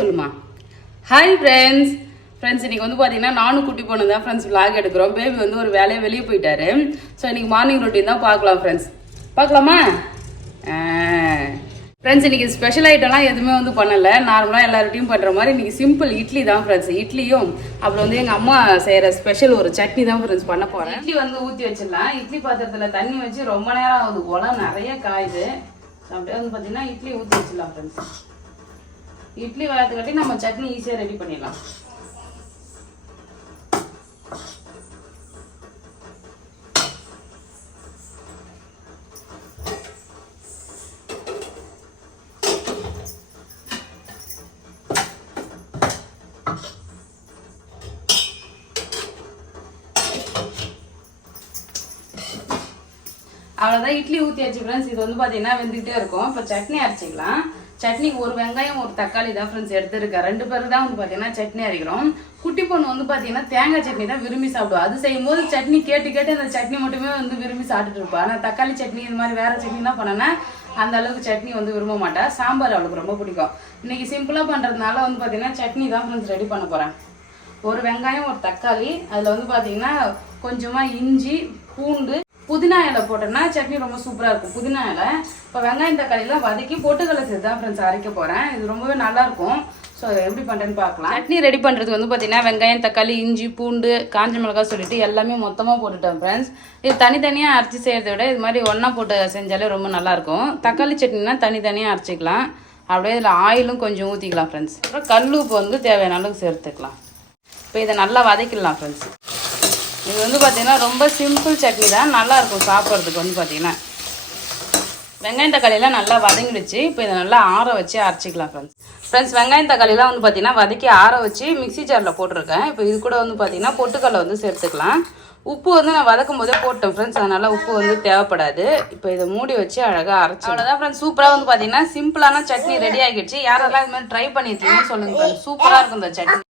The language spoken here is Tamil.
சொல்லுமா. Hi friends. இன்னைக்கு வந்து பார்த்தீங்கன்னா நானும் குட்டி பொண்ணு தான் ஃப்ரெண்ட்ஸ் விளாக் எடுக்கிறோம். பேபி வந்து ஒரு வேலையை வெளியே போயிட்டாரு. ஸோ இன்னைக்கு மார்னிங் ரொட்டீன் தான் பார்க்கலாம் ஃப்ரெண்ட்ஸ். பார்க்கலாமா ஃப்ரெண்ட்ஸ்? இன்னைக்கு ஸ்பெஷல் ஐட்டம்லாம் எதுவுமே வந்து பண்ணலை. நார்மலாக எல்லா ரொட்டியும் பண்ணுற மாதிரி இன்னைக்கு சிம்பிள் இட்லி தான் ஃப்ரெண்ட்ஸ். இட்லியும் அப்புறம் வந்து எங்கள் அம்மா செய்கிற ஸ்பெஷல் ஒரு சட்னி தான் ஃப்ரெண்ட்ஸ் பண்ண போகிறேன். இட்லி வந்து ஊற்றி வச்சிடலாம். இட்லி பாத்திரத்தில் தண்ணி வச்சு ரொம்ப நேரம் ஆகுது, உலம் நிறைய காயுது. அப்படியே வந்து பார்த்தீங்கன்னா இட்லி ஊற்றி வச்சிடலாம் ஃப்ரெண்ட்ஸ். இட்லி வரதுக்காட்டி நம்ம சட்னி ஈஸியாக ரெடி பண்ணிடலாம். அவ்வளோதான், இட்லி ஊற்றியாச்சு ஃப்ரெண்ட்ஸ். இது வந்து பார்த்தீங்கன்னா வெந்துகிட்டே இருக்கும். இப்போ சட்னி அரைச்சிக்கலாம். சட்னிக்கு ஒரு வெங்காயம் ஒரு தக்காளி தான் ஃப்ரெண்ட்ஸ் எடுத்துருக்கேன். 2 பேருக்கு தான் வந்து பார்த்தீங்கன்னா சட்னி அரைக்கிறோம். குட்டி பொண்ணு வந்து பார்த்தீங்கன்னா தேங்காய் சட்னி தான் விரும்பி சாப்பிடுவோம். அது செய்யும் போது சட்னி கேட்டு அந்த சட்னி மட்டுமே வந்து விரும்பி சாப்பிட்டுட்டு இருப்பா. ஆனால் தக்காளி சட்னி இது மாதிரி வேற சட்னி தான் பண்ணேன்னா அந்த அளவுக்கு சட்னி வந்து விரும்ப மாட்டா. சாம்பார் அவளுக்கு ரொம்ப பிடிக்கும். இன்னைக்கு சிம்பிளாக பண்ணுறதுனால வந்து பார்த்தீங்கன்னா சட்னி தான் ஃப்ரெண்ட்ஸ் ரெடி பண்ண போகிறேன். ஒரு வெங்காயம் ஒரு தக்காளி, அதில் வந்து பார்த்தீங்கன்னா கொஞ்சமாக இஞ்சி பூண்டு புதினா இலை போட்டோம்னா சட்னி ரொம்ப சூப்பராக இருக்கும். புதினா இலை இப்போ வெங்காயம் தக்காளிலாம் வதக்கி பொட்டுக்கடலை சேர்த்து தான் ஃப்ரெண்ட்ஸ் அரைக்க போகிறேன். இது ரொம்பவே நல்லாயிருக்கும். ஸோ அதை எப்படி பண்ணுறேன்னு பார்க்கலாம். சட்னி ரெடி பண்ணுறதுக்கு வந்து பார்த்தீங்கன்னா வெங்காயம் தக்காளி இஞ்சி பூண்டு காஞ்ச மிளகாய் சொல்லிட்டு எல்லாமே மொத்தமாக போட்டுட்டேன் ஃப்ரெண்ட்ஸ். இது தனித்தனியாக அரைச்சி செய்கிறத விட இது மாதிரி ஒன்றா போட்டு செஞ்சாலே ரொம்ப நல்லாயிருக்கும். தக்காளி சட்னினா தனித்தனியாக அரைச்சிக்கலாம். அப்படியே இதில் ஆயிலும் கொஞ்சம் ஊற்றிக்கலாம் ஃப்ரெண்ட்ஸ். அப்புறம் கல் உப்பு வந்து தேவையான அளவுக்கு சேர்த்துக்கலாம். இப்போ இதை நல்லா வதக்கிடலாம் ஃப்ரெண்ட்ஸ். இது வந்து பார்த்தீங்கன்னா ரொம்ப சிம்பிள் சட்னி தான், நல்லாயிருக்கும் சாப்பிட்றதுக்கு. வந்து பார்த்தீங்கன்னா வெங்காயம் தக்காளியெலாம் நல்லா வதங்கிடுச்சு. இப்போ இதை நல்லா ஆற வச்சு அரைச்சிக்கலாம் ஃப்ரெண்ட்ஸ். வெங்காயம் தக்காளியெலாம் வந்து பார்த்தீங்கன்னா வதக்கி ஆற வச்சு மிக்ஸி ஜாரில் போட்டிருக்கேன். இப்போ இது கூட வந்து பார்த்தீங்கன்னா பொட்டுக்கடலை வந்து சேர்த்துக்கலாம். உப்பு வந்து நான் வதக்கும் போதே போட்டேன் ஃப்ரெண்ட்ஸ், அதனால் உப்பு வந்து தேவைப்படாது. இப்போ இதை மூடி வச்சு அழகாக அரைச்சி அவ்வளோதான் ஃப்ரெண்ட்ஸ். சூப்பராக வந்து பார்த்தீங்கன்னா சிம்பிளான சட்னி ரெடி ஆகிடுச்சு. யாரெல்லாம் இது மாதிரி ட்ரை பண்ணியிருக்கீங்கன்னு சொல்லுங்கள் ஃப்ரெண்ட்ஸ். சூப்பராக இருக்கும் இந்த சட்னி.